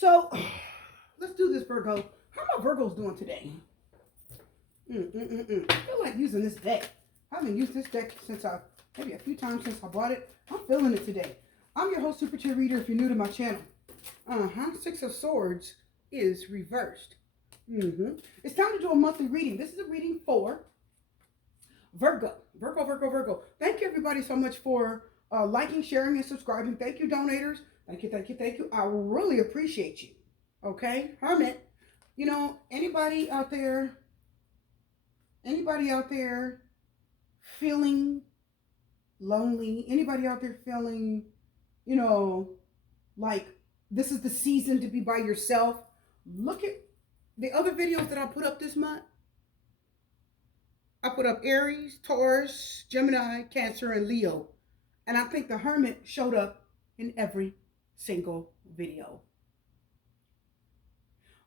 So let's do this, Virgo. How are my Virgos doing today? I feel like using this deck. I haven't used this deck since maybe a few times since I bought it. I'm feeling it today. I'm your host, Super Chair Reader, if you're new to my channel. Six of Swords is reversed. It's time to do a monthly reading. This is a reading for Virgo. Virgo. Thank you, everybody, so much for liking, sharing, and subscribing. Thank you, donators. Thank you. I really appreciate you. Okay? Hermit. You know, anybody out there feeling lonely? Anybody out there feeling, like this is the season to be by yourself? Look at the other videos that I put up this month. I put up Aries, Taurus, Gemini, Cancer, and Leo. And I think the Hermit showed up in every single video.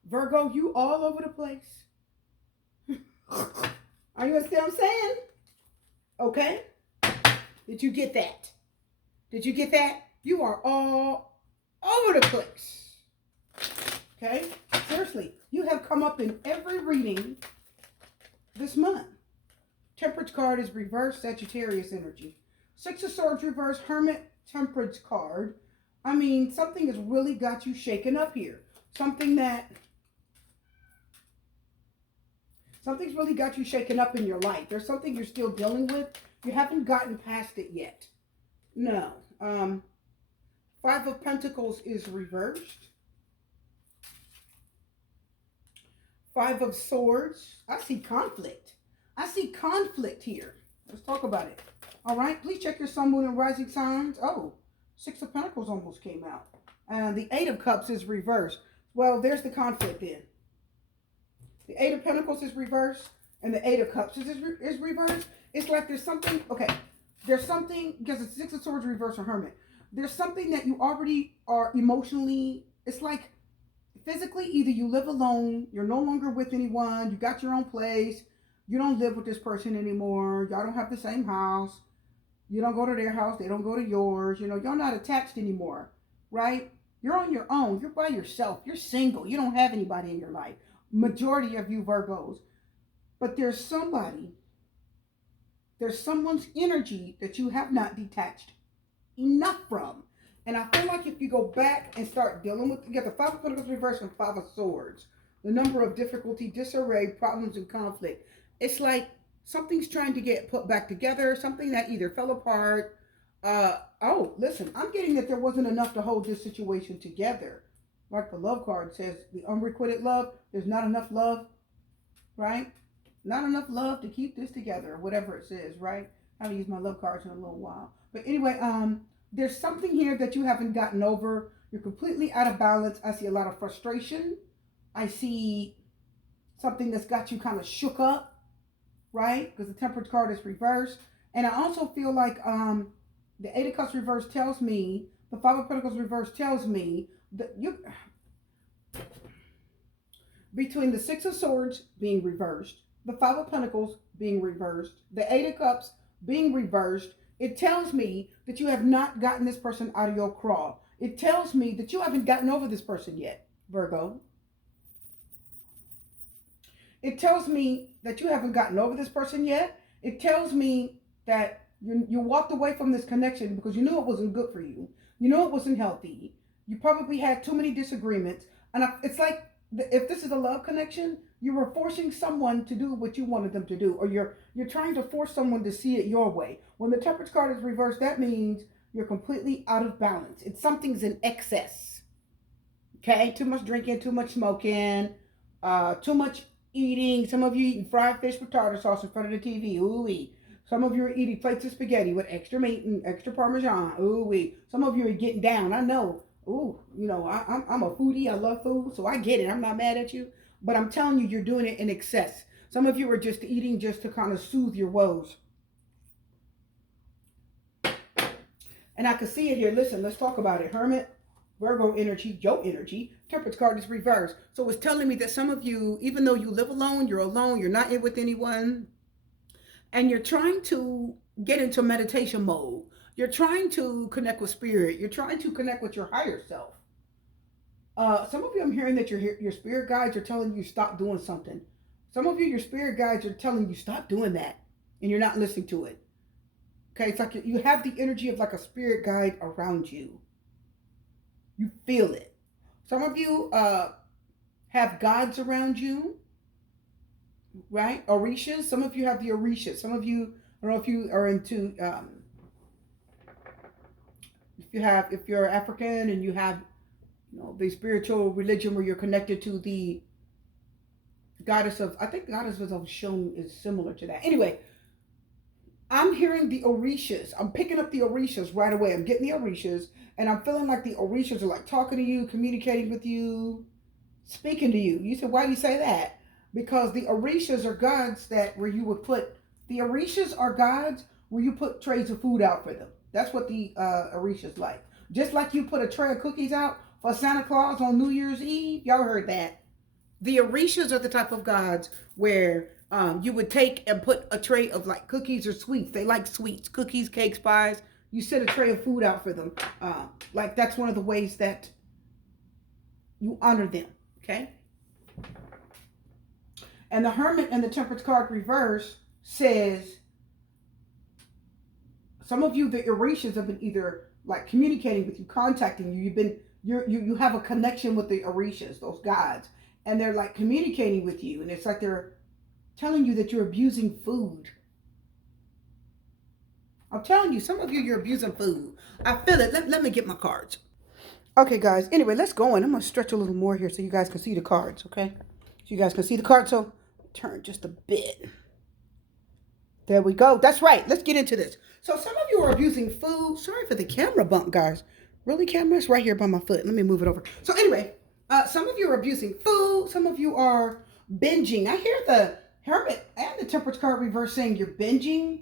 Virgo, you all over the place. Are you understand what I'm saying? Okay? Did you get that? You are all over the place. Okay? Seriously, you have come up in every reading this month. Temperance card is reverse Sagittarius energy. Six of Swords reverse Hermit Temperance card. I mean, something has really got you shaken up here. Something's really got you shaken up in your life. There's something you're still dealing with. You haven't gotten past it yet. No. Five of Pentacles is reversed. Five of Swords. I see conflict. Here. Let's talk about it. All right. Please check your sun, moon, and rising signs. Oh, Six of Pentacles almost came out. And the Eight of Cups is reversed. Well, there's the conflict then. The Eight of Pentacles is reversed, and the Eight of Cups is reversed. It's like there's something, because it's Six of Swords reversed or Hermit. There's something that you already are emotionally, it's like physically, either you live alone, you're no longer with anyone, you got your own place, you don't live with this person anymore, y'all don't have the same house, you don't go to their house, they don't go to yours, y'all not attached anymore, right? You're on your own, you're by yourself, you're single, you don't have anybody in your life. Majority of you Virgos. But there's someone's energy that you have not detached enough from. And I feel like if you go back and start dealing with, you get the Five of Pentacles reversed and Five of Swords. The number of difficulty, disarray, problems, and conflict. It's like something's trying to get put back together, something that either fell apart. Listen, I'm getting that there wasn't enough to hold this situation together. Like the love card says, the unrequited love, there's not enough love, right? Not enough love to keep this together, whatever it says, right? I haven't used my love cards in a little while. But anyway, there's something here that you haven't gotten over. You're completely out of balance. I see a lot of frustration. I see something that's got you kind of shook up, right? Because the Temperance card is reversed. And I also feel like the Eight of Cups reversed tells me, the Five of Pentacles reversed tells me, between the Six of Swords being reversed, the Five of Pentacles being reversed, the Eight of Cups being reversed, it tells me that you have not gotten this person out of your crawl. It tells me that you haven't gotten over this person yet, Virgo. It tells me that you haven't gotten over this person yet. It tells me that you walked away from this connection because you knew it wasn't good for you. You know it wasn't healthy. You probably had too many disagreements. And it's like, if this is a love connection, you were forcing someone to do what you wanted them to do. Or you're trying to force someone to see it your way. When the Temperance card is reversed, that means you're completely out of balance. Something's in excess. Okay? Too much drinking, too much smoking, too much eating. Some of you eating fried fish with tartar sauce in front of the TV. Ooh-wee. Some of you are eating plates of spaghetti with extra meat and extra Parmesan. Ooh-wee. Some of you are getting down. I know. Ooh, I'm a foodie. I love food, so I get it. I'm not mad at you. But I'm telling you, you're doing it in excess. Some of you are just eating just to kind of soothe your woes. And I can see it here. Listen, let's talk about it. Hermit, Virgo energy, your energy. Temperance card is reversed. So it's telling me that some of you, even though you live alone, you're not in with anyone, and you're trying to get into meditation mode. You're trying to connect with spirit. You're trying to connect with your higher self. Some of you, I'm hearing that your spirit guides are telling you stop doing something. Some of you, your spirit guides are telling you stop doing that, and you're not listening to it. Okay, it's like you have the energy of like a spirit guide around you. You feel it. Some of you have gods around you, right? Orishas. Some of you have the Orishas. Some of you, I don't know if you are into, if you're African and you have, the spiritual religion where you're connected to the goddess of, I think goddess of Shun is similar to that. Anyway, I'm hearing the Orishas. I'm picking up the Orishas right away. I'm getting the Orishas, and I'm feeling like the Orishas are like talking to you, communicating with you, speaking to you. You said, why do you say that? Because the Orishas are gods that where you would put, the Orishas are gods where you put trays of food out for them. That's what the Orishas like. Just like you put a tray of cookies out for Santa Claus on New Year's Eve. Y'all heard that. The Orishas are the type of gods where you would take and put a tray of like cookies or sweets. They like sweets, cookies, cakes, pies. You set a tray of food out for them. Like that's one of the ways that you honor them. Okay. And the Hermit and the Temperance card reverse says, some of you, the Orishas, have been either like communicating with you, contacting you. You have a connection with the Orishas, those gods, and they're like communicating with you, and it's like they're telling you that you're abusing food. I'm telling you, some of you, you're abusing food. I feel it. Let me get my cards. Okay, guys. Anyway, let's go on. I'm gonna stretch a little more here so you guys can see the cards. Okay, so you guys can see the cards. So turn just a bit. There we go. That's right. Let's get into this. So some of you are abusing food. Sorry for the camera bump, guys. Really, camera? It's right here by my foot. Let me move it over. So anyway, some of you are abusing food. Some of you are binging. I hear the Hermit and the Temperance card reverse saying you're binging.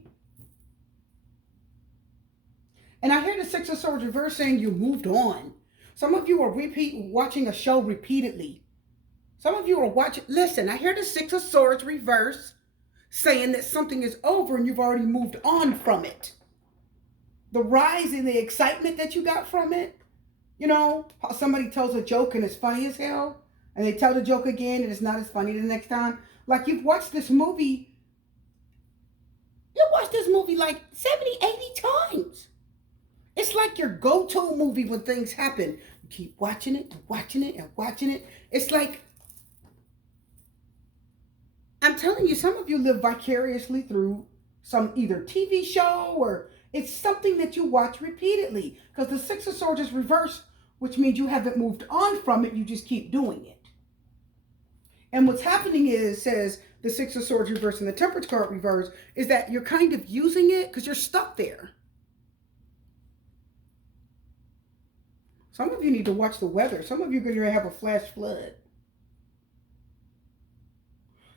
And I hear the Six of Swords reverse saying you moved on. Some of you are watching a show repeatedly. Some of you are watching. Listen, I hear the Six of Swords reverse saying that something is over and you've already moved on from it. The rise in the excitement that you got from it. You know, how somebody tells a joke and it's funny as hell, and they tell the joke again and it's not as funny the next time. Like you've watched this movie. You watched this movie like 70, 80 times. It's like your go-to movie when things happen. You keep watching it and watching it and watching it. It's like, I'm telling you, some of you live vicariously through some either TV show or it's something that you watch repeatedly. Because the Six of Swords is reversed, which means you haven't moved on from it. You just keep doing it. And what's happening is, says the Six of Swords reverse and the Temperance card reverse, is that you're kind of using it because you're stuck there. Some of you need to watch the weather. Some of you are going to have a flash flood.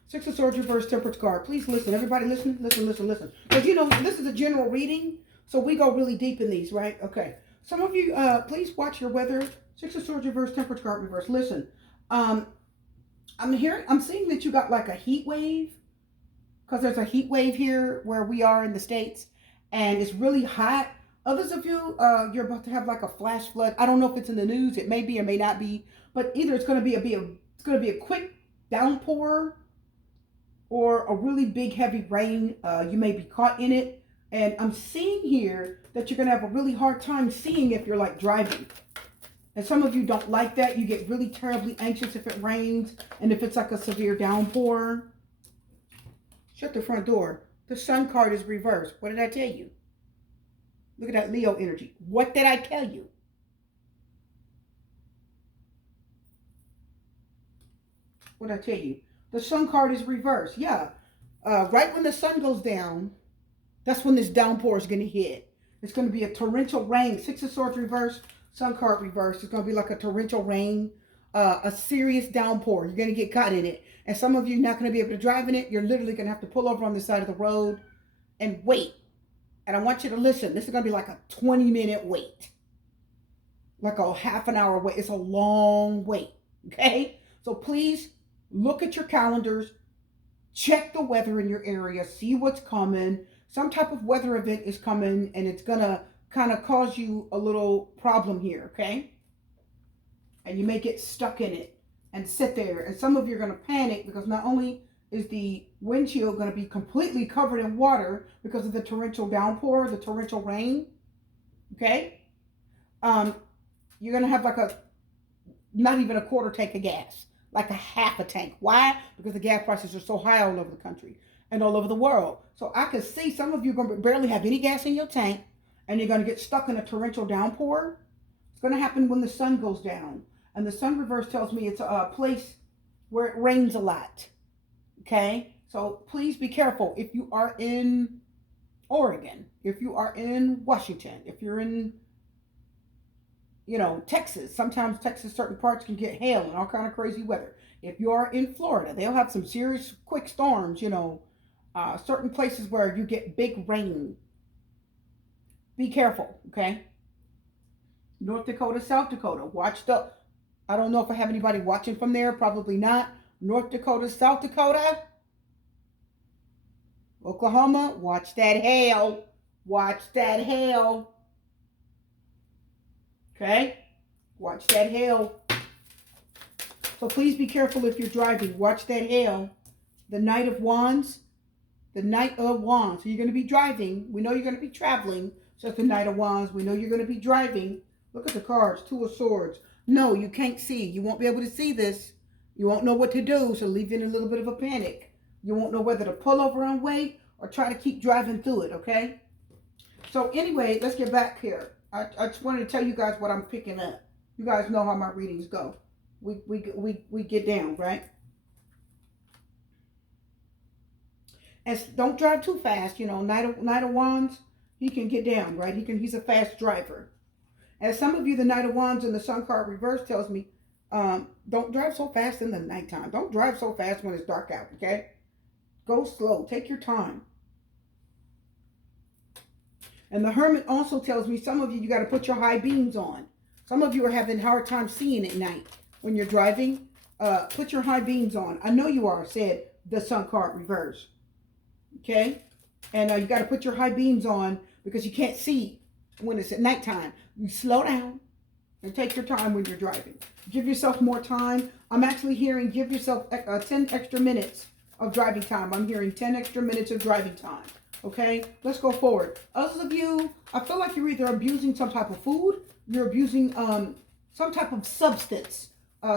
Six of Swords reverse, Temperance card. Please listen. Everybody listen. Listen. Because, you know, this is a general reading, so we go really deep in these, right? Okay. Some of you, please watch your weather. Six of Swords reverse, Temperance card reverse. Listen. I'm seeing that you got like a heat wave. Because there's a heat wave here where we are in the States. And it's really hot. Others of you, you're about to have like a flash flood. I don't know if it's in the news. It may be or may not be. But either it's going to be a quick downpour or a really big heavy rain. You may be caught in it. And I'm seeing here that you're going to have a really hard time seeing if you're like driving. And some of you don't like that. You get really terribly anxious if it rains and if it's like a severe downpour. Shut the front door. The Sun card is reversed. What did I tell you? Look at that Leo energy. What did I tell you? What did I tell you? The Sun card is reversed. Yeah. Right when the sun goes down, that's when this downpour is going to hit. It's going to be a torrential rain. Six of Swords reversed. Sun card reversed. It's going to be like a torrential rain. A serious downpour. You're going to get caught in it. And some of you are not going to be able to drive in it. You're literally going to have to pull over on the side of the road and wait. And I want you to listen. This is going to be like a 20-minute wait. Like a half an hour wait. It's a long wait. Okay? So please look at your calendars. Check the weather in your area. See what's coming. Some type of weather event is coming. And it's going to kind of cause you a little problem here. Okay? and you may get stuck in it and sit there. And some of you are going to panic because not only is the windshield going to be completely covered in water because of the torrential downpour, the torrential rain, okay? You're going to have like not even a quarter tank of gas, like a half a tank. Why? Because the gas prices are so high all over the country and all over the world. So I can see some of you are going to barely have any gas in your tank, and you're going to get stuck in a torrential downpour. It's going to happen when the sun goes down. And the sun reverse tells me it's a place where it rains a lot. Okay? So please be careful if you are in Oregon, if you are in Washington, if you're in, Texas. Sometimes Texas, certain parts can get hail and all kind of crazy weather. If you are in Florida, they'll have some serious quick storms, certain places where you get big rain. Be careful, okay? North Dakota, South Dakota. I don't know if I have anybody watching from there. Probably not. North Dakota, South Dakota. Oklahoma, watch that hail. Watch that hail. Okay? Watch that hail. So please be careful if you're driving. Watch that hail. The Knight of Wands. The Knight of Wands. So you're going to be driving. We know you're going to be traveling. So it's the Knight of Wands. We know you're going to be driving. Look at the cards. Two of Swords. No, you can't see. You won't be able to see this. You won't know what to do. So leave you in a little bit of a panic. You won't know whether to pull over and wait or try to keep driving through it. Okay? So anyway, let's get back here. I just wanted to tell you guys what I'm picking up. You guys know how my readings go. We get down, right? And don't drive too fast. Knight of Wands, he can get down, right? He's a fast driver. As some of you, the Knight of Wands and the Sun card reverse tells me, don't drive so fast in the nighttime. Don't drive so fast when it's dark out, okay? Go slow. Take your time. And the Hermit also tells me some of you got to put your high beams on. Some of you are having a hard time seeing at night when you're driving. Put your high beams on. I know you are, said the Sun card reverse. Okay? And you got to put your high beams on because you can't see when it's at nighttime. You slow down and take your time when you're driving. Give yourself more time. I'm actually hearing give yourself 10 extra minutes of driving time. I'm hearing 10 extra minutes of driving time. Okay, let's go forward. Others of you, I feel like you're either abusing some type of food, you're abusing some type of substance.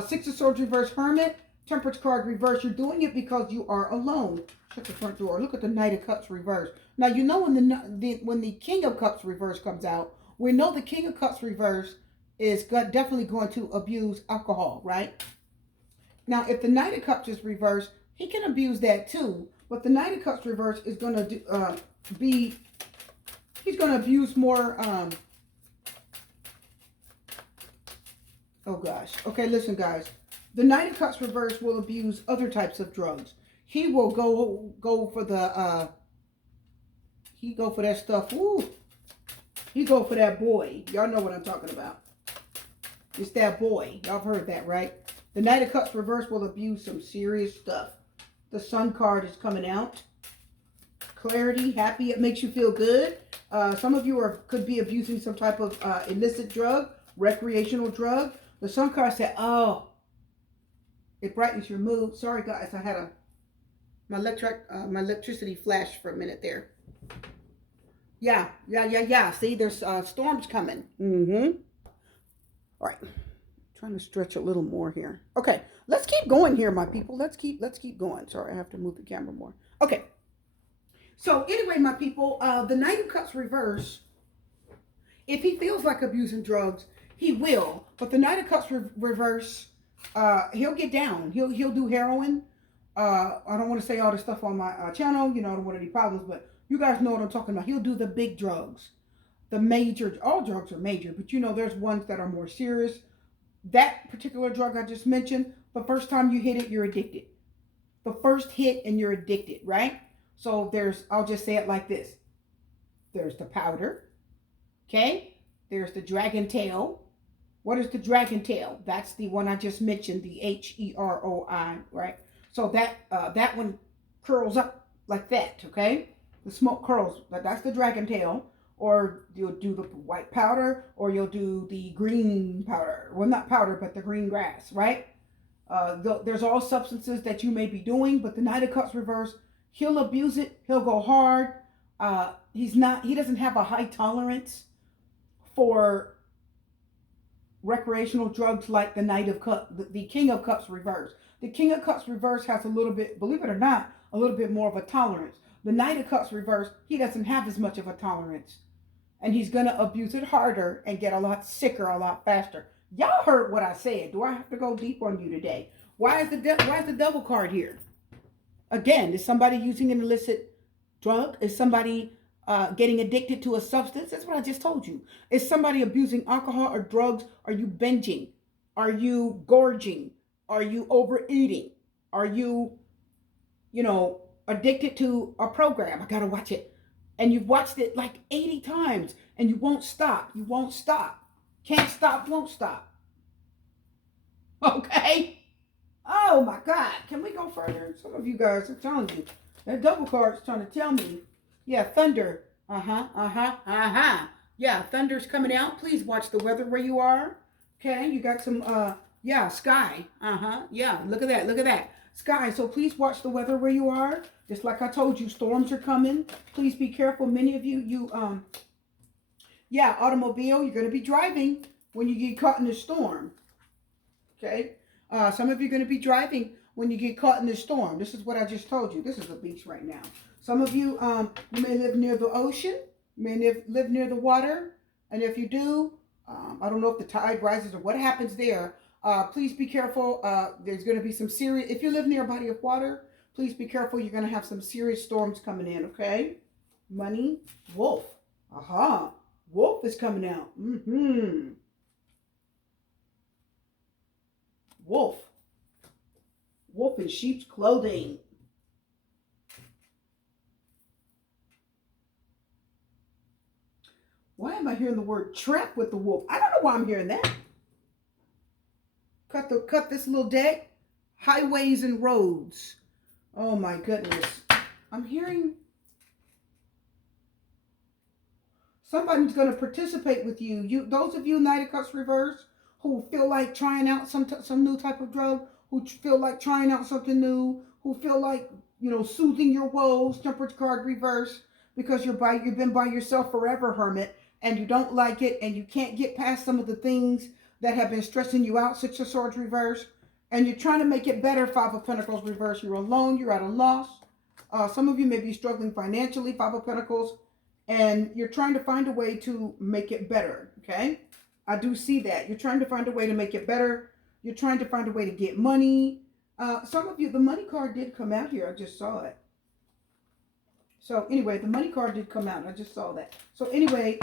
Six of Swords reverse, Hermit, Temperance card reverse. You're doing it because you are alone. Shut the front door. Look at the Knight of Cups reverse. Now you know when the King of Cups reverse comes out, we know the King of Cups reverse is definitely going to abuse alcohol, right? Now if the Knight of Cups is reversed, he can abuse that too. But the Knight of Cups reverse is going to he's going to abuse more, oh gosh. Okay, listen guys. The Knight of Cups reverse will abuse other types of drugs. He will go for the, he go for that stuff. Ooh. He go for that boy. Y'all know what I'm talking about. It's that boy. Y'all have heard that, right? The Knight of Cups reverse will abuse some serious stuff. The Sun card is coming out. Clarity, happy, it makes you feel good. Some of you could be abusing some type of illicit drug, recreational drug. The Sun card said, oh, it brightens your mood. Sorry guys, I had my electricity flashed for a minute there. Yeah. See, there's storms coming. All right. Trying to stretch a little more here. Okay, let's keep going here, my people. Let's keep going. Sorry, I have to move the camera more. Okay. So anyway, my people, the Knight of Cups reverse, if he feels like abusing drugs, he will. But the Knight of Cups reverse, he'll get down. He'll do heroin. I don't want to say all this stuff on my channel. I don't want any problems, but you guys know what I'm talking about. He'll do the big drugs. The major, all drugs are major, but there's ones that are more serious. That particular drug I just mentioned, the first time you hit it, you're addicted. The first hit and you're addicted, right? So I'll just say it like this. There's the powder, okay? There's the dragon tail. What is the dragon tail? That's the one I just mentioned, the HEROI, right? So that one curls up like that, okay? The smoke curls, that's the dragon tail. or you'll do the white powder, or you'll do the green powder. Well, not powder, but the green grass, right? There's all substances that you may be doing, but the Knight of Cups reverse, he'll abuse it. He'll go hard. He doesn't have a high tolerance for recreational drugs like the Knight of Cups, the King of Cups reverse. The King of Cups reverse has a little bit, believe it or not, a little bit more of a tolerance. The Knight of Cups reverse, he doesn't have as much of a tolerance. And he's going to abuse it harder and get a lot sicker a lot faster. Y'all heard what I said. Do I have to go deep on you today? Why is the devil card here? Again, is somebody using an illicit drug? Is somebody getting addicted to a substance? That's what I just told you. Is somebody abusing alcohol or drugs? Are you binging? Are you gorging? Are you overeating? Are you, addicted to a program? I gotta watch it. And you've watched it like 80 times and you won't stop. You won't stop. Can't stop, won't stop. Okay? Oh my God. Can we go further? Some of you guys are telling you. That double card's trying to tell me. Yeah, thunder. Yeah, thunder's coming out. Please watch the weather where you are. Okay, you got some, sky. Yeah, look at that. Sky, so please watch the weather where you are. Just like I told you, storms are coming. Please be careful. Many of you, automobile, you're going to be driving when you get caught in a storm. Okay? Some of you are going to be driving when you get caught in the storm. This is what I just told you. This is a beach right now. Some of you, you may live near the ocean. You may live near the water. And if you do, I don't know if the tide rises or what happens there. Please be careful. There's going to be some serious, if you live near a body of water, please be careful. You're going to have some serious storms coming in, okay? Money, wolf. Wolf is coming out. Wolf. Wolf in sheep's clothing. Why am I hearing the word trap with the wolf? I don't know why I'm hearing that. Cut this little deck. Highways and roads. Oh my goodness. I'm hearing somebody's going to participate with you. Those of you Knight of Cups reverse who feel like trying out some new type of drug, who feel like trying out something new, who feel like, soothing your woes, Temperance card reverse, because you've been by yourself forever, Hermit, and you don't like it, and you can't get past some of the things that have been stressing you out, Six of Swords reverse, and you're trying to make it better, Five of Pentacles reverse. You're alone, you're at a loss. Some of you may be struggling financially, Five of Pentacles, and you're trying to find a way to make it better, okay? I do see that. You're trying to find a way to make it better. You're trying to find a way to get money. Some of you, the money card did come out here. I just saw it. So anyway, the money card did come out. I just saw that. So anyway,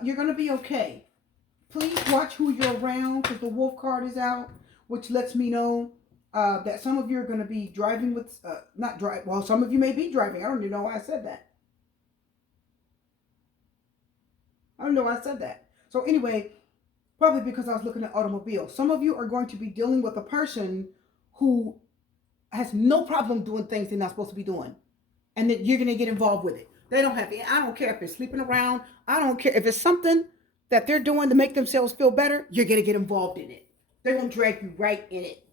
you're going to be okay. Please watch who you're around because the wolf card is out, which lets me know that some of you are going to be driving with, well, some of you may be driving. I don't even know why I said that. So anyway, probably because I was looking at automobile. Some of you are going to be dealing with a person who has no problem doing things they're not supposed to be doing. And that you're going to get involved with it. They don't have, I don't care if they're sleeping around. I don't care if it's something that they're doing to make themselves feel better. You're going to get involved in it. They're going to drag you right in it.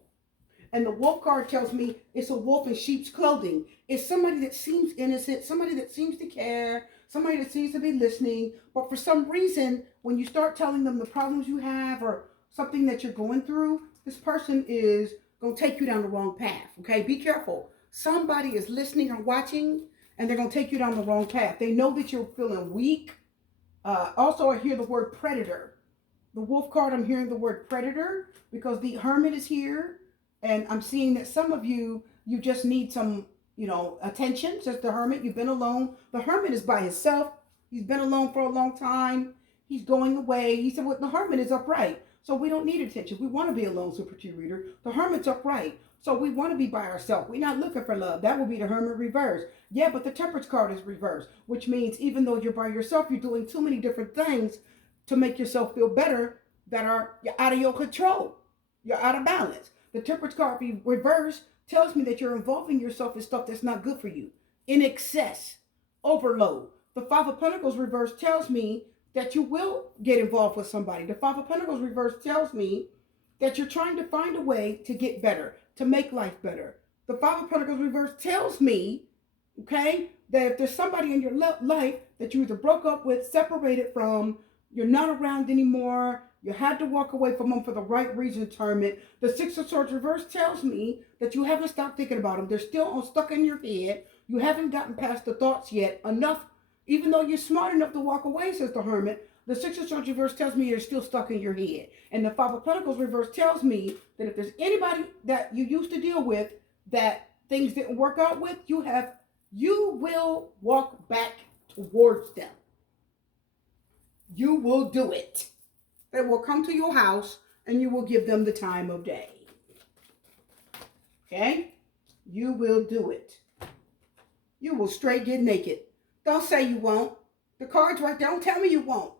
And the wolf card tells me it's a wolf in sheep's clothing. It's somebody that seems innocent, somebody that seems to care, somebody that seems to be listening. But for some reason, when you start telling them the problems you have or something that you're going through, this person is going to take you down the wrong path. Okay, be careful. Somebody is listening or watching, and they're going to take you down the wrong path. They know that you're feeling weak. Also, I hear the word predator. The wolf card, I'm hearing the word predator because the hermit is here. And I'm seeing that some of you, you just need some, attention. Just the hermit, you've been alone. The hermit is by himself. He's been alone for a long time. He's going away. He said, well, the hermit is upright. So we don't need attention. We want to be alone, Super Two Reader. The hermit's upright. So we want to be by ourselves. We're not looking for love. That will be the hermit reverse. Yeah, but the temperance card is reversed, which means even though you're by yourself, you're doing too many different things to make yourself feel better that are out of your control. You're out of balance. The temperance card reverse tells me that you're involving yourself in stuff that's not good for you. In excess. Overload. The Five of Pentacles reverse tells me that you will get involved with somebody. The Five of Pentacles reverse tells me that you're trying to find a way to get better, to make life better. The Five of Pentacles reverse tells me, okay, that if there's somebody in your life that you either broke up with, separated from, you're not around anymore, you had to walk away from them for the right reason, tournament. The Six of Swords reverse tells me that you haven't stopped thinking about them. They're still stuck in your head. You haven't gotten past the thoughts yet enough, even though you're smart enough to walk away, says the Hermit. The Six of Swords reverse tells me you're still stuck in your head. And the Five of Pentacles reverse tells me that if there's anybody that you used to deal with that things didn't work out with, you will walk back towards them. You will do it. They will come to your house and you will give them the time of day. Okay? You will do it. You will straight get naked. Don't say you won't. The card's right there. Don't tell me you won't.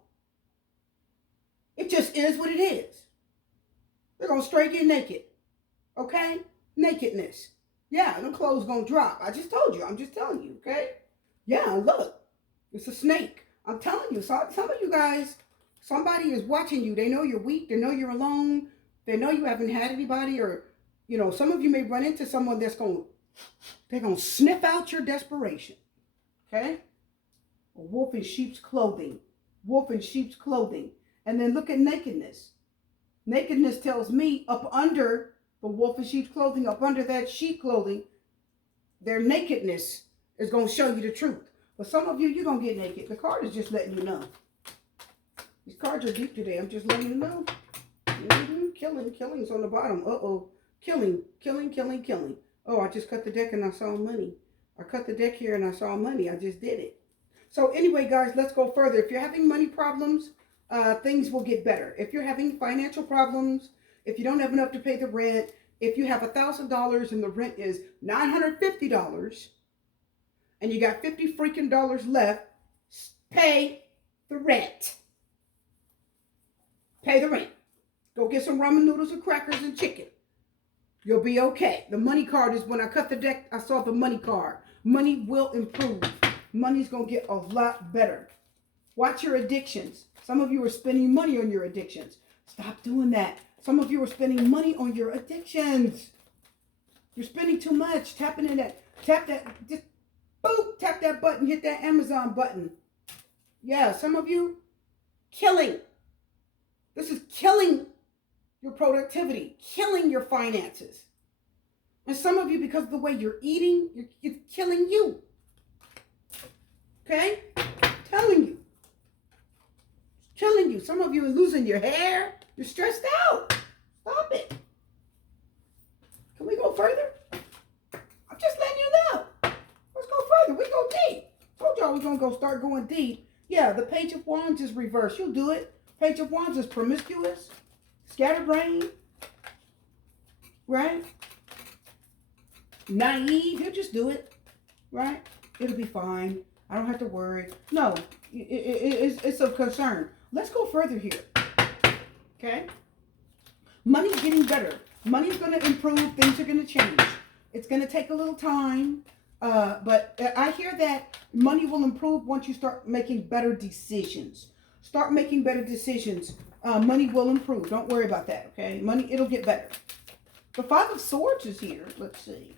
It just is what it is. They're going to straight get naked. Okay? Nakedness. Yeah, them clothes going to drop. I just told you. I'm just telling you. Okay? Yeah, look. It's a snake. I'm telling you. Some of you guys, somebody is watching you. They know you're weak. They know you're alone. They know you haven't had anybody. Or, some of you may run into someone that's they're going to sniff out your desperation. Okay? A wolf in sheep's clothing. Wolf in sheep's clothing. And then look at nakedness. Nakedness tells me up under the wolf in sheep's clothing, up under that sheep clothing, their nakedness is going to show you the truth. But some of you, you're going to get naked. The card is just letting you know. These cards are deep today. I'm just letting you know. Killing's on the bottom. Uh-oh. Killing. Oh, I just cut the deck and I saw money. I cut the deck here and I saw money. I just did it. So anyway, guys, let's go further. If you're having money problems, things will get better. If you're having financial problems, if you don't have enough to pay the rent, if you have $1,000 and the rent is $950 and you got $50 freaking left, pay the rent. Pay the rent. Go get some ramen noodles and crackers and chicken. You'll be okay. The money card is, when I cut the deck, I saw the money card. Money will improve. Money's going to get a lot better. Watch your addictions. Some of you are spending money on your addictions. Stop doing that. Some of you are spending money on your addictions. You're spending too much. Tap that, just boop, tap that button, hit that Amazon button. Yeah, some of you, killing. This is killing your productivity, killing your finances. And some of you, because of the way you're eating, it's killing you. Okay? Telling you. It's killing you. Some of you are losing your hair. You're stressed out. Stop it. Can we go further? I'm just letting you know. Let's go further. We go deep. Told y'all we're going to start going deep. Yeah, the Page of Wands is reversed. You'll do it. Page of Wands is promiscuous, scatterbrained, right? Naive. You'll just do it, right? It'll be fine. I don't have to worry. No, it's of concern. Let's go further here. Okay? Money's getting better. Money's going to improve. Things are going to change. It's going to take a little time. But I hear that money will improve once you start making better decisions. Start making better decisions. Money will improve. Don't worry about that, okay? Money, it'll get better. The Five of Swords is here. Let's see.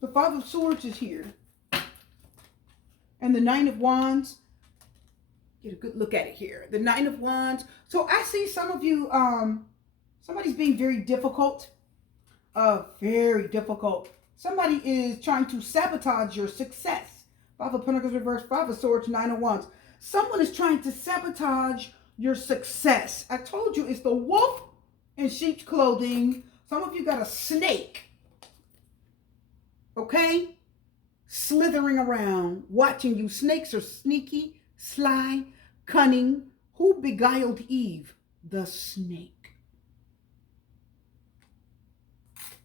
The Five of Swords is here. And the Nine of Wands. Get a good look at it here. The Nine of Wands. So I see some of you, somebody's being very difficult. Very difficult. Somebody is trying to sabotage your success. Five of Pentacles reversed, Five of Swords, Nine of Wands. Someone is trying to sabotage your success. I told you it's the wolf in sheep's clothing. Some of you got a snake. Okay? Slithering around, watching you. Snakes are sneaky, sly, cunning. Who beguiled Eve? The snake.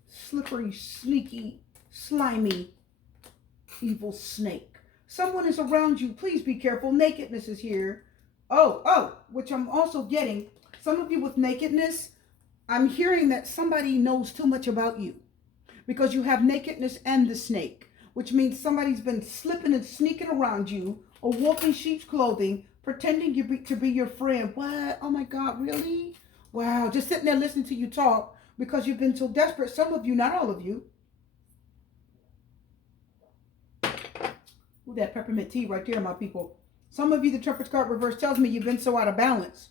Slippery, sneaky, slimy, evil snake. Someone is around you. Please be careful. Nakedness is here. Oh, which I'm also getting. Some of you with nakedness, I'm hearing that somebody knows too much about you. because you have nakedness and the snake, which means somebody's been slipping and sneaking around you, a wolf in sheep's clothing, pretending to be your friend. What? Oh my God, really? Wow, just sitting there listening to you talk because you've been so desperate. Some of you, not all of you. Ooh, that peppermint tea right there, my people. Some of you, the Temperance card reverse tells me you've been so out of balance,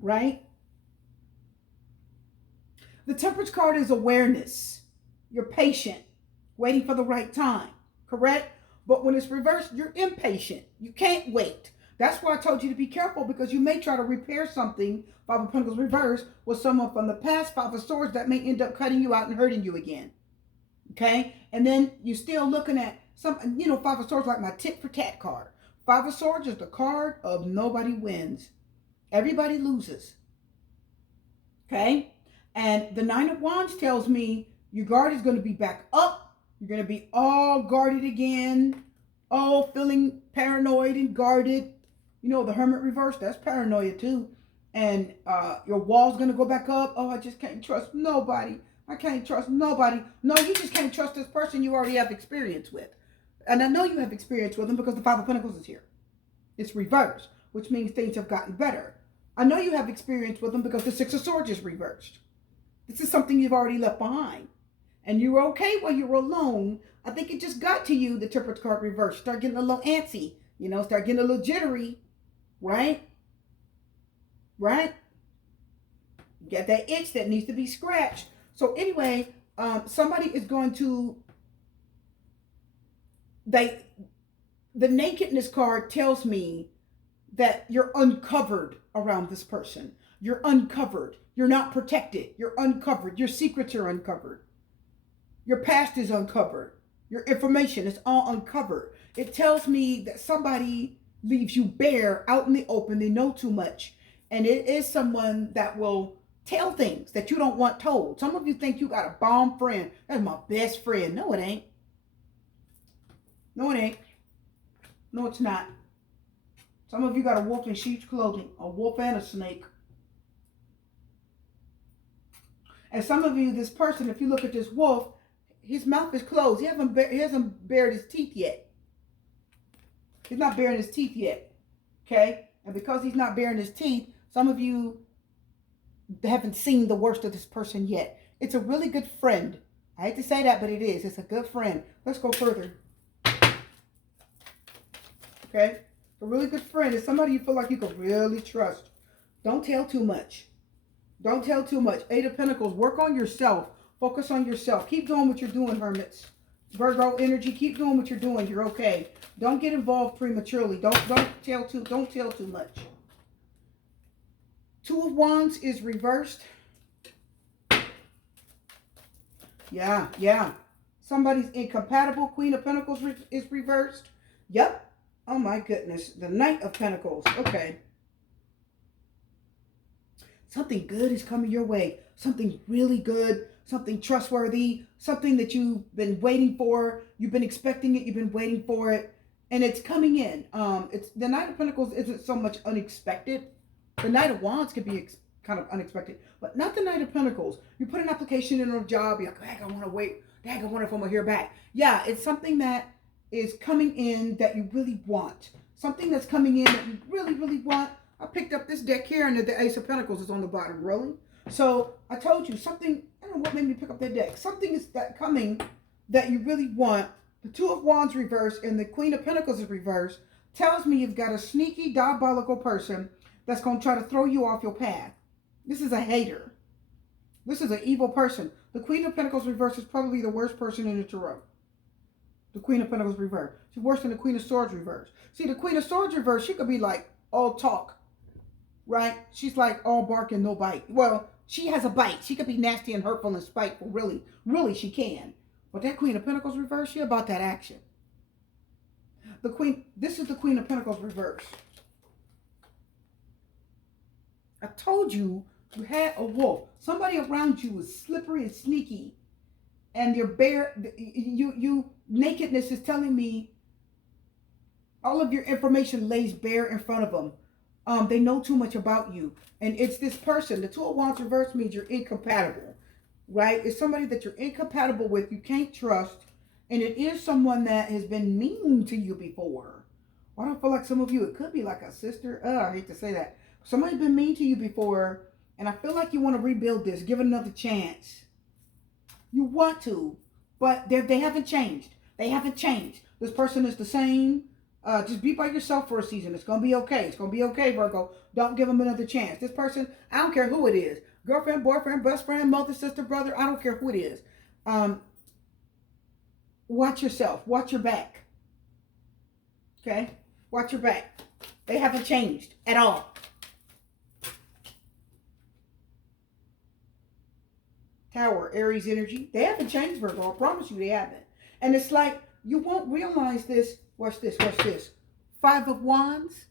right? The Temperance card is awareness. You're patient, waiting for the right time, correct? But when it's reversed, you're impatient. You can't wait. That's why I told you to be careful, because you may try to repair something, Five of Pentacles reversed, with someone from the past, Five of Swords, that may end up cutting you out and hurting you again. Okay? And then you're still looking at some, Five of Swords like my tit for tat card. Five of Swords is the card of nobody wins. Everybody loses. Okay? And the Nine of Wands tells me your guard is going to be back up. You're going to be all guarded again. All feeling paranoid and guarded. The Hermit reverse, that's paranoia too. And your wall's going to go back up. Oh, I just can't trust nobody. I can't trust nobody. No, you just can't trust this person you already have experience with. And I know you have experience with them because the Five of Pentacles is here. It's reversed, which means things have gotten better. I know you have experience with them because the Six of Swords is reversed. This is something you've already left behind. And you were okay while you were alone. I think it just got to you, the Temperance card reversed. Start getting a little antsy, start getting a little jittery, right? Right? You got that itch that needs to be scratched. So anyway, somebody is going to, the nakedness card tells me that you're uncovered around this person. You're uncovered. You're not protected. You're uncovered. Your secrets are uncovered. Your past is uncovered. Your information is all uncovered. It tells me that somebody leaves you bare out in the open. They know too much. And it is someone that will tell things that you don't want told. Some of you think you got a bomb friend. That's my best friend. No, it ain't. No, it ain't. No, it's not. Some of you got a wolf in sheep's clothing. A wolf and a snake. And some of you, this person, if you look at this wolf, his mouth is closed. He hasn't bared his teeth yet. He's not baring his teeth yet. Okay? And because he's not baring his teeth, some of you haven't seen the worst of this person yet. It's a really good friend. I hate to say that, but it is. It's a good friend. Let's go further. Okay? A really good friend is somebody you feel like you can really trust. Don't tell too much. Don't tell too much. Eight of Pentacles. Work on yourself. Focus on yourself. Keep doing what you're doing, Hermits. Virgo energy. Keep doing what you're doing. You're okay. Don't get involved prematurely. Don't tell too much. Two of Wands is reversed. Yeah. Somebody's incompatible. Queen of Pentacles is reversed. Yep. Oh my goodness. The Knight of Pentacles. Okay. Something good is coming your way. Something really good. Something trustworthy. Something that you've been waiting for. You've been expecting it. You've been waiting for it. And it's coming in. It's the Knight of Pentacles isn't so much unexpected. The Knight of Wands can be kind of unexpected. But not the Knight of Pentacles. You put an application in on a job. You're like, I want to wait. I wonder if I'm going to hear back. Yeah, it's something that is coming in that you really want. Something that's coming in that you really, really want. I picked up this deck here and the Ace of Pentacles is on the bottom, really. So I told you something, I don't know what made me pick up that deck. Something is that coming that you really want. The Two of Wands reversed and the Queen of Pentacles is reversed. Tells me you've got a sneaky, diabolical person that's going to try to throw you off your path. This is a hater. This is an evil person. The Queen of Pentacles reversed is probably the worst person in the tarot. The Queen of Pentacles reversed. She's worse than the Queen of Swords reversed. See, the Queen of Swords reversed, she could be like all talk. Right? She's like all bark and no bite. Well, she has a bite. She could be nasty and hurtful and spiteful. Really, really she can. But that Queen of Pentacles reversed, she about that action. This is the Queen of Pentacles reversed. I told you you had a wolf. Somebody around you is slippery and sneaky. And your nakedness is telling me all of your information lays bare in front of them. They know too much about you. And it's this person. The Two of Wands reverse means you're incompatible. right? It's somebody that you're incompatible with, you can't trust, and it is someone that has been mean to you before. I don't feel like some of you, it could be like a sister. I hate to say that. Somebody's been mean to you before, and I feel like you want to rebuild this, give it another chance. You want to, but they haven't changed. They haven't changed. This person is the same. Just be by yourself for a season. It's going to be okay. It's going to be okay, Virgo. Don't give them another chance. This person, I don't care who it is. Girlfriend, boyfriend, best friend, mother, sister, brother. I don't care who it is. Watch yourself. Watch your back. Okay? Watch your back. They haven't changed at all. Tower, Aries energy. They haven't changed, Virgo. I promise you they haven't. And it's like, you won't realize this. Watch this, watch this. Five of Wands.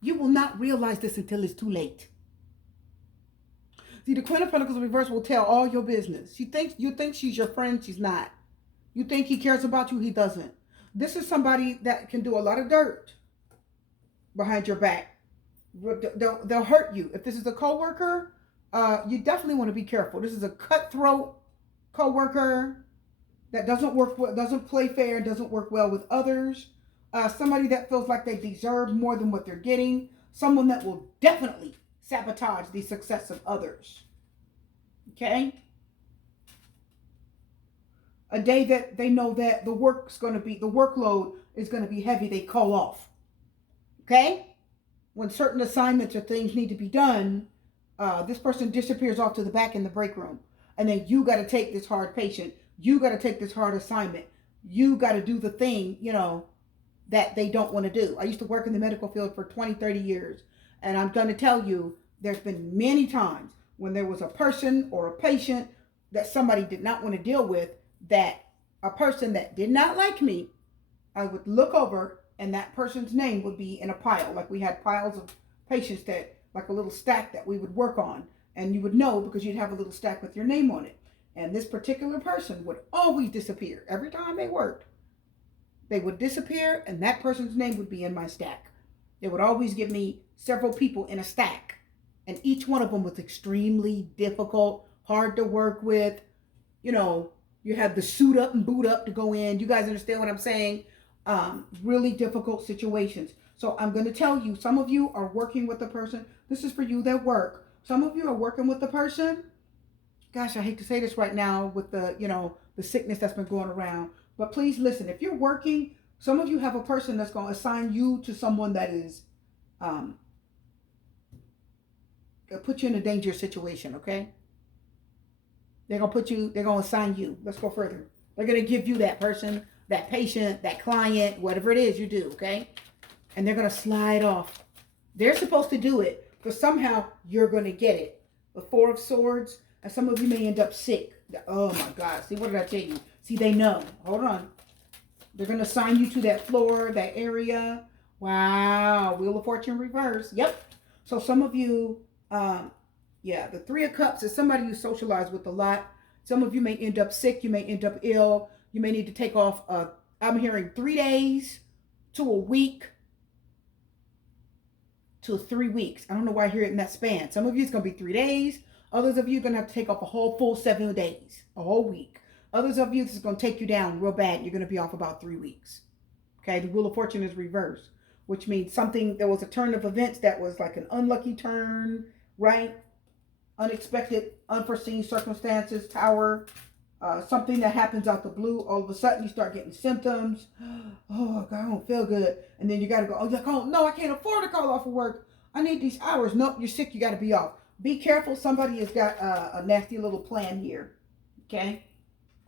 You will not realize this until it's too late. See, the Queen of Pentacles in reverse will tell all your business. You think she's your friend, she's not. You think he cares about you, he doesn't. This is somebody that can do a lot of dirt behind your back. They'll hurt you. If this is a coworker, you definitely want to be careful. This is a cutthroat coworker that doesn't play fair, doesn't work well with others. Somebody that feels like they deserve more than what they're getting. Someone that will definitely sabotage the success of others. Okay? A day that they know that the workload is going to be heavy, they call off. Okay? When certain assignments or things need to be done, this person disappears off to the back in the break room. And then you got to take this hard patient. You got to take this hard assignment. You got to do the thing, that they don't want to do. I used to work in the medical field for 20, 30 years. And I'm going to tell you, there's been many times when there was a person or a patient that somebody did not want to deal with, that a person that did not like me, I would look over and that person's name would be in a pile. Like we had piles of patients that, like a little stack that we would work on. And you would know because you'd have a little stack with your name on it. And this particular person would always disappear. Every time they worked, they would disappear and that person's name would be in my stack. They would always give me several people in a stack. And each one of them was extremely difficult, hard to work with. You have the suit up and boot up to go in. You guys understand what I'm saying? Really difficult situations. So I'm going to tell you, some of you are working with a person. This is for you that work. Some of you are working with a person. Gosh, I hate to say this right now with the sickness that's been going around. But please listen, if you're working, some of you have a person that's going to assign you to someone that is put you in a dangerous situation, okay? They're going to assign you. Let's go further. They're going to give you that person, that patient, that client, whatever it is you do, okay? And they're going to slide off. They're supposed to do it, but somehow you're going to get it. The Four of Swords, and some of you may end up sick. Oh my God. See, what did I tell you? See, they know. Hold on. They're going to assign you to that floor, that area. Wow. Wheel of Fortune reverse. Yep. So some of you, the Three of Cups is somebody you socialize with a lot. Some of you may end up sick. You may end up ill. You may need to take off, I'm hearing 3 days to a week to 3 weeks. I don't know why I hear it in that span. Some of you it's going to be 3 days. Others of you are going to have to take off a whole full 7 days, a whole week. Others of you, this is going to take you down real bad. You're going to be off about 3 weeks. Okay, the Wheel of Fortune is reversed, which means there was a turn of events that was like an unlucky turn, right? Unexpected, unforeseen circumstances, Tower, something that happens out the blue. All of a sudden you start getting symptoms. Oh, God, I don't feel good. And then you got to go, oh, no, I can't afford to call off of work. I need these hours. Nope, you're sick. You got to be off. Be careful. Somebody has got a nasty little plan here. Okay?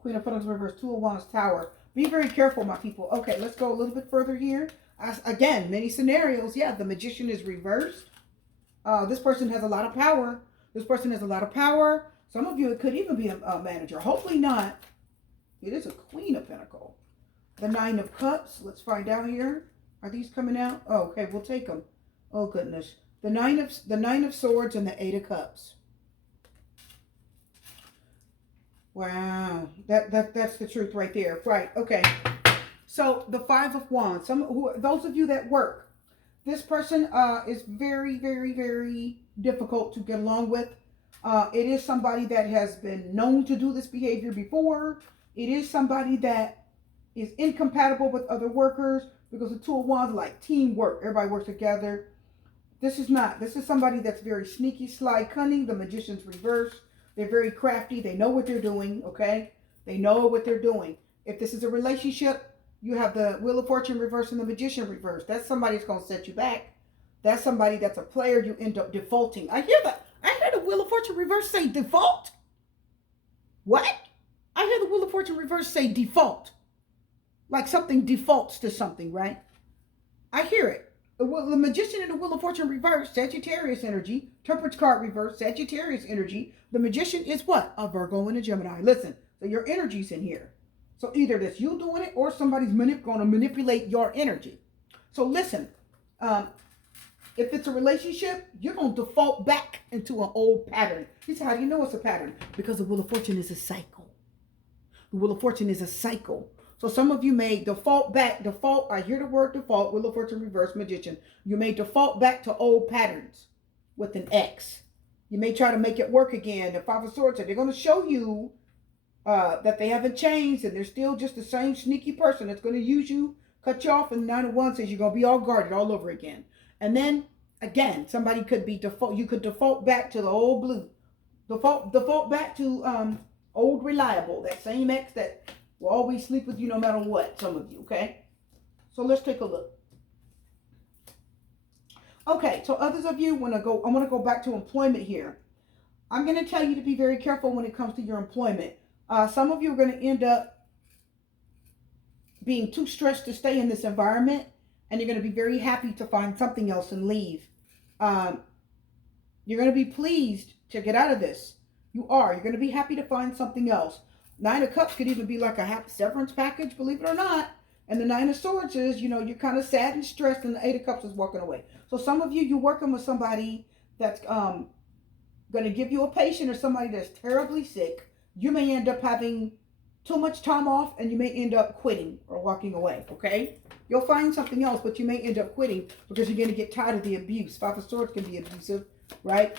Queen of Pentacles reverse, Two of Wands, Tower. Be very careful, my people. Okay, let's go a little bit further here. Again, many scenarios. Yeah, the Magician is reversed. This person has a lot of power. This person has a lot of power. Some of you, it could even be a manager. Hopefully not. It is a Queen of Pentacles. The Nine of Cups. Let's find out here. Are these coming out? Oh, okay, we'll take them. Oh, goodness. The Nine of Swords and the Eight of Cups. Wow. That's the truth right there. Right. Okay. So the Five of Wands. Those of you that work, this person is very, very, very difficult to get along with. It is somebody that has been known to do this behavior before. It is somebody that is incompatible with other workers because the Two of Wands like teamwork. Everybody works together. This is not. This is somebody that's very sneaky, sly, cunning. The Magician's reverse. They're very crafty. They know what they're doing, okay? They know what they're doing. If this is a relationship, you have the Wheel of Fortune reverse and the Magician reverse. That's somebody that's going to set you back. That's somebody that's a player. You end up defaulting. I hear that. I hear the Wheel of Fortune reverse say default. What? I hear the Wheel of Fortune reverse say default. Like something defaults to something, right? I hear it. The Magician and the Wheel of Fortune reverse, Sagittarius energy. Temperance card reverse, Sagittarius energy. The Magician is what? A Virgo and a Gemini. Listen, so your energy's in here. So either that's you doing it or somebody's going to manipulate your energy. So listen, if it's a relationship, you're going to default back into an old pattern. He said, how do you know it's a pattern? Because the Wheel of Fortune is a cycle. The Wheel of Fortune is a cycle. So some of you may default back, I hear the word default, Wheel of Fortune reverse, Magician. You may default back to old patterns with an X. You may try to make it work again. The Five of Swords, they're going to show you that they haven't changed and they're still just the same sneaky person that's going to use you, cut you off, and the Nine of Wands says you're going to be all guarded all over again. And then, again, somebody could be you could default back to the old blue. Default back to old reliable, that same ex that will always sleep with you no matter what, some of you, okay? So let's take a look. Okay, so others of you, I want to go back to employment here. I'm going to tell you to be very careful when it comes to your employment. Some of you are going to end up being too stressed to stay in this environment, and you're going to be very happy to find something else and leave. You're going to be pleased to get out of this. You are. You're going to be happy to find something else. Nine of Cups could even be like a happy severance package, believe it or not. And the Nine of Swords is, you're kind of sad and stressed, and the Eight of Cups is walking away. So some of you, you're working with somebody that's going to give you a patient or somebody that's terribly sick. You may end up having too much time off, and you may end up quitting or walking away, okay? You'll find something else, but you may end up quitting because you're going to get tired of the abuse. Five of Swords can be abusive, right?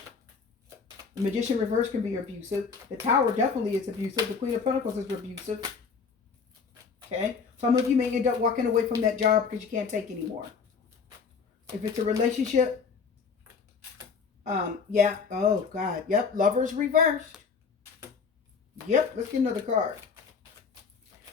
The Magician reverse can be abusive. The Tower definitely is abusive. The Queen of Pentacles is abusive. Okay? Some of you may end up walking away from that job because you can't take anymore. If it's a relationship, yeah. Oh, God. Yep. Lovers reversed. Yep. Let's get another card.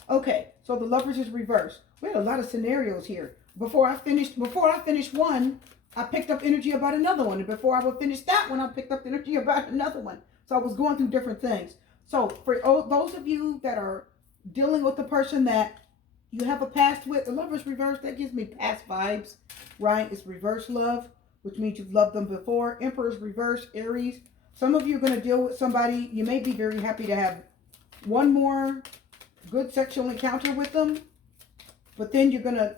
Okay. So the Lovers is reversed. We had a lot of scenarios here. Before I finished one, I picked up energy about another one. And before I would finish that one, I picked up energy about another one. So I was going through different things. So for those of you that are dealing with a person that you have a past with, the Lover's reverse, that gives me past vibes, right? It's reverse love, which means you've loved them before. Emperor's reverse, Aries. Some of you are going to deal with somebody. You may be very happy to have one more good sexual encounter with them. But then you're going to...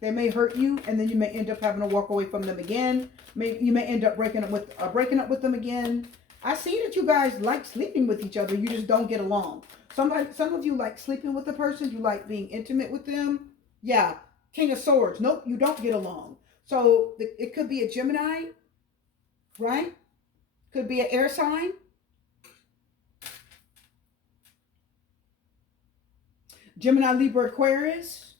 they may hurt you, and then you may end up having to walk away from them again. You may end up breaking up with them again. I see that you guys like sleeping with each other. You just don't get along. Some of you like sleeping with a person. You like being intimate with them. Yeah. King of Swords. Nope, you don't get along. So it could be a Gemini, right? Could be an air sign. Gemini, Libra, Aquarius.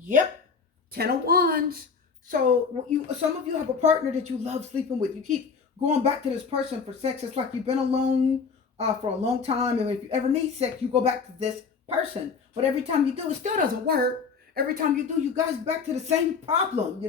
Yep. 10 of Wands. So some of you have a partner that you love sleeping with. You keep going back to this person for sex. It's like you've been alone for a long time. And if you ever need sex, you go back to this person. But every time you do, it still doesn't work. Every time you do, you guys back to the same problem,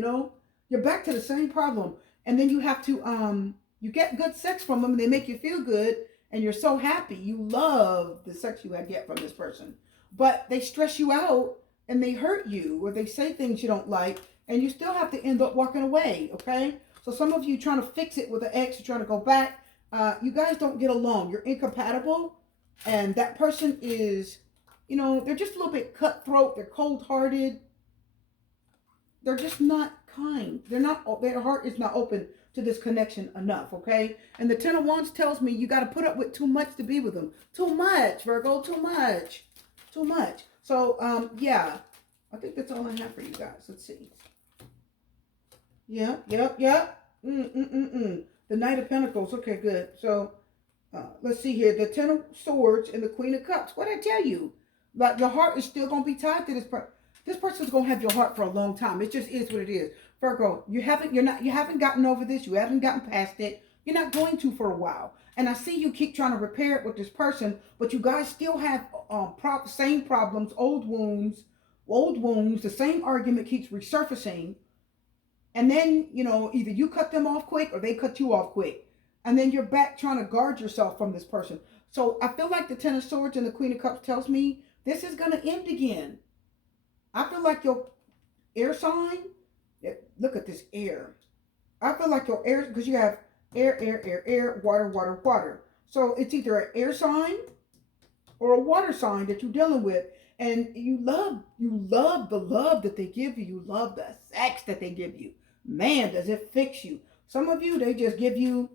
You're back to the same problem. And then you have to, you get good sex from them. And they make you feel good. And you're so happy. You love the sex you get from this person. But they stress you out. And they hurt you, or they say things you don't like, and you still have to end up walking away, okay? So some of you trying to fix it with an ex, you're trying to go back. You guys don't get along. You're incompatible, and that person is, they're just a little bit cutthroat. They're cold-hearted. They're just not kind. Their heart is not open to this connection enough, okay? And the Ten of Wands tells me you got to put up with too much to be with them. Too much, Virgo, too much. Too much. So, yeah, I think that's all I have for you guys. Let's see. Yep. The Knight of Pentacles. Okay, good. So let's see here. The Ten of Swords and the Queen of Cups. What did I tell you? Like your heart is still going to be tied to this person. This person's going to have your heart for a long time. It just is what it is. Virgo, you haven't gotten over this. You haven't gotten past it. You're not going to for a while. And I see you keep trying to repair it with this person, but you guys still have same problems, old wounds. The same argument keeps resurfacing. And then, either you cut them off quick or they cut you off quick. And then you're back trying to guard yourself from this person. So I feel like the Ten of Swords and the Queen of Cups tells me this is going to end again. I feel like your air sign, look at this air. I feel like your air, because you have air, water. So it's either an air sign or a water sign that you're dealing with. And you love the love that they give you. You love the sex that they give you. Man, does it fix you. Some of you, they just give you,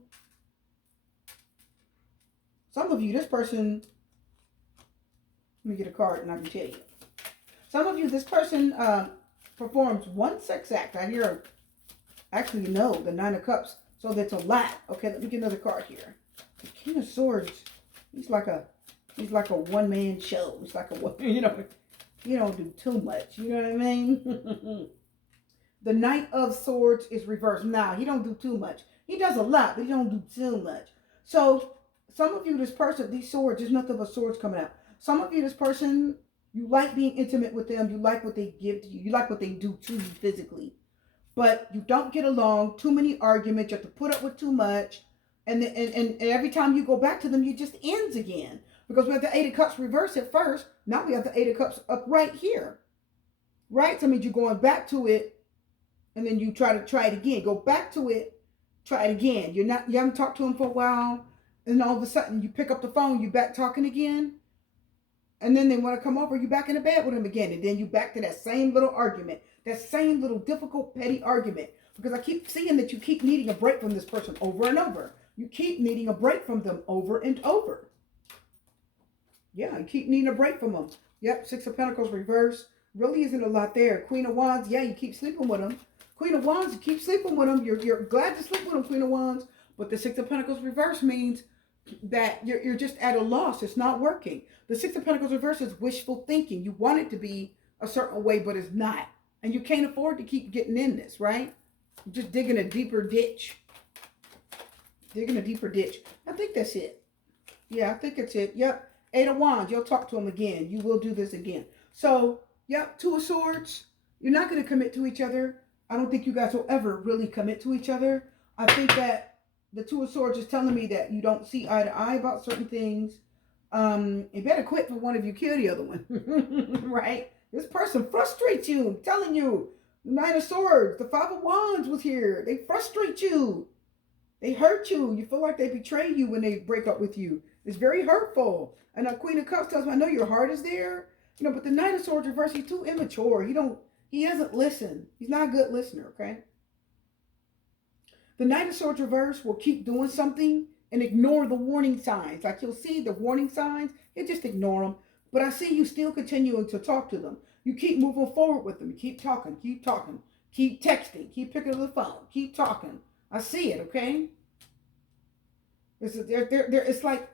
this person, let me get a card and I can tell you. Some of you, this person performs one sex act. I hear, actually, no, the Nine of Cups. So that's a lot. Okay, let me get another card here. The King of Swords, he's like a one-man show. It's like you don't do too much. You know what I mean? The Knight of Swords is reversed. Now, he don't do too much. He does a lot, but he don't do too much. So, some of you, this person, these swords, there's nothing but swords coming out. Some of you, this person, you like being intimate with them. You like what they give to you. You like what they do to you physically. But you don't get along. Too many arguments. You have to put up with too much. And every time you go back to them, it just ends again. Because we have the Eight of Cups reversed at first. Now we have the Eight of Cups up right here. Right? So I mean, you're going back to it. And then you try it again. Go back to it. Try it again. You haven't talked to them for a while. And all of a sudden, you pick up the phone. You back talking again. And then they want to come over. You back in the bed with them again. And then you back to that same little argument. That same little difficult, petty argument. Because I keep seeing that you keep needing a break from this person over and over. You keep needing a break from them over and over. Yeah, you keep needing a break from them. Yep, Six of Pentacles reversed. Really isn't a lot there. Queen of Wands, yeah, you keep sleeping with them. Queen of Wands, you keep sleeping with them. You're glad to sleep with them, Queen of Wands. But the Six of Pentacles reverse means that you're just at a loss. It's not working. The Six of Pentacles reverse is wishful thinking. You want it to be a certain way, but it's not. And you can't afford to keep getting in this, right? You're just digging a deeper ditch. Digging a deeper ditch. I think that's it. Yeah, I think it's it. Yep. Eight of Wands. You'll talk to him again. You will do this again. So, yep. Two of Swords. You're not going to commit to each other. I don't think you guys will ever really commit to each other. I think that the Two of Swords is telling me that you don't see eye to eye about certain things. You better quit for one of you, kill the other one. Right? This person frustrates you. I'm telling you. The Nine of Swords. The Five of Wands was here. They frustrate you. They hurt you. You feel like they betray you when they break up with you. It's very hurtful. And the Queen of Cups tells me, I know your heart is there. But the Knight of Swords reverse, he's too immature. He doesn't listen. He's not a good listener, okay? The Knight of Swords reverse will keep doing something and ignore the warning signs. Like you'll see the warning signs, you just ignore them. But I see you still continuing to talk to them. You keep moving forward with them. You keep talking, keep texting, keep picking up the phone, keep talking. I see it, okay? It's like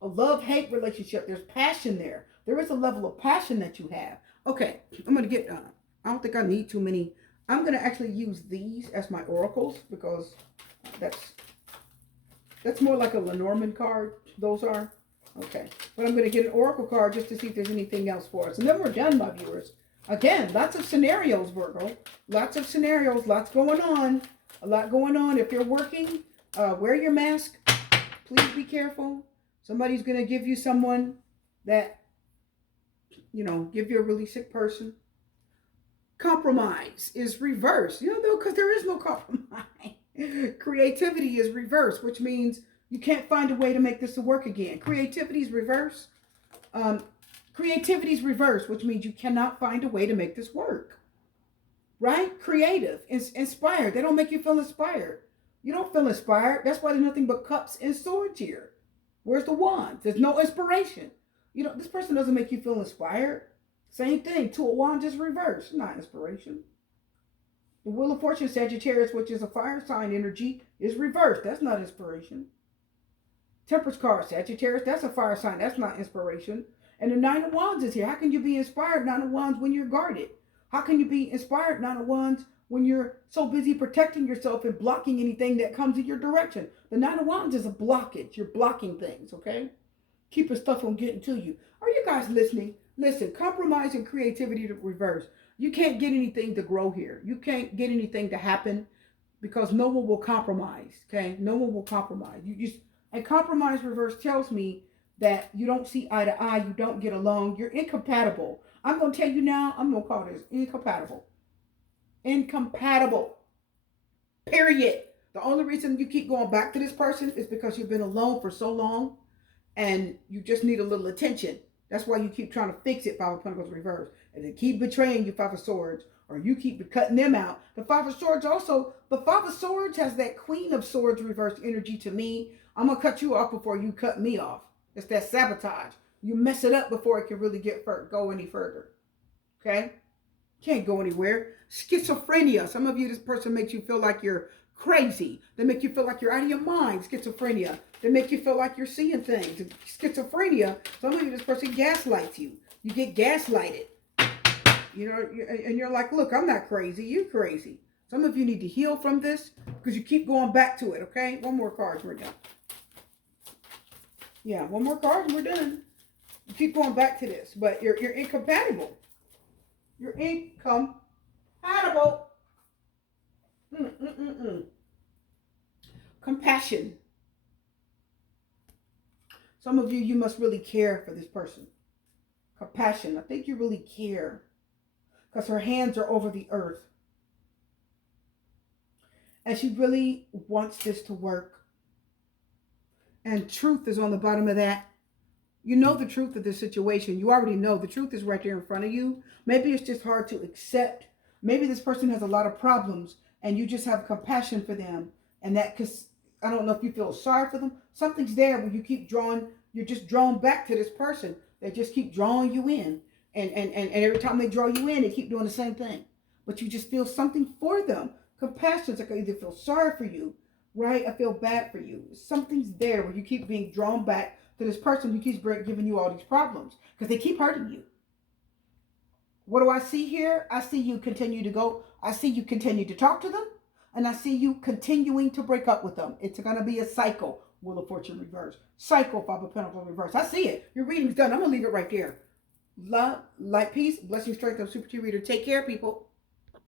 a love-hate relationship. There's passion there. There is a level of passion that you have. Okay, I'm going to get, I don't think I need too many. I'm going to actually use these as my oracles because that's more like a Lenormand card. Those are. Okay, but I'm going to get an oracle card just to see if there's anything else for us. And then we're done, my viewers. Again, lots of scenarios, Virgo. Lots of scenarios, lots going on. A lot going on. If you're working, wear your mask. Please be careful. Somebody's going to give you someone that, give you a really sick person. Compromise is reversed. Because there is no compromise. Creativity is reversed, which means you can't find a way to make this work again. Creativity is reversed. Creativity is reversed, which means you cannot find a way to make this work. Right? Creative, inspired. They don't make you feel inspired. You don't feel inspired. That's why there's nothing but cups and swords here. Where's the wands? There's no inspiration. This person doesn't make you feel inspired. Same thing. Two of Wands is reversed. Not inspiration. The Wheel of Fortune, Sagittarius, which is a fire sign energy, is reversed. That's not inspiration. Temperance card, Sagittarius, that's a fire sign. That's not inspiration. And the Nine of Wands is here. How can you be inspired, Nine of Wands, when you're guarded? How can you be inspired, Nine of Wands, when you're so busy protecting yourself and blocking anything that comes in your direction? The Nine of Wands is a blockage. You're blocking things, okay? Keeping stuff from getting to you. Are you guys listening? Listen, compromise and creativity to reverse. You can't get anything to grow here. You can't get anything to happen because no one will compromise, okay? No one will compromise. And compromise reverse tells me that you don't see eye to eye, you don't get along, you're incompatible. I'm going to tell you now, I'm going to call this incompatible. Incompatible. Period. The only reason you keep going back to this person is because you've been alone for so long and you just need a little attention. That's why you keep trying to fix it, Five of Pentacles reverse. And they keep betraying you, Five of Swords, or you keep cutting them out. The Five of Swords also, the Five of Swords has that Queen of Swords reverse energy to me. I'm going to cut you off before you cut me off. It's that sabotage. You mess it up before it can really go any further. Okay? Can't go anywhere. Schizophrenia. Some of you, this person makes you feel like you're crazy. They make you feel like you're out of your mind. Schizophrenia. They make you feel like you're seeing things. Schizophrenia. Some of you, this person gaslights you. You get gaslighted. You know, and you're like, look, I'm not crazy. You're crazy. Some of you need to heal from this because you keep going back to it, okay? One more card, we're done. Yeah, one more card and we're done. You keep going back to this, but you're incompatible. You're incompatible. Compassion. Some of you must really care for this person. Compassion. I think you really care because her hands are over the earth. And she really wants this to work. And truth is on the bottom of that. You know the truth of this situation. You already know. The truth is right there in front of you. Maybe it's just hard to accept. Maybe this person has a lot of problems and you just have compassion for them. And that, because I don't know if you feel sorry for them. Something's there where you keep drawing, you're just drawn back to this person. They just keep drawing you in. And every time they draw you in, they keep doing the same thing. But you just feel something for them. Compassion is like I either feel sorry for you, right? I feel bad for you. Something's there where you keep being drawn back to this person who keeps giving you all these problems because they keep hurting you. What do I see here? I see you continue to go. I see you continue to talk to them. And I see you continuing to break up with them. It's going to be a cycle. Wheel of Fortune reverse. Cycle, Five of Pentacles reverse. I see it. Your reading's done. I'm going to leave it right there. Love, light, peace, blessing, strength of Super T Reader. Take care, people.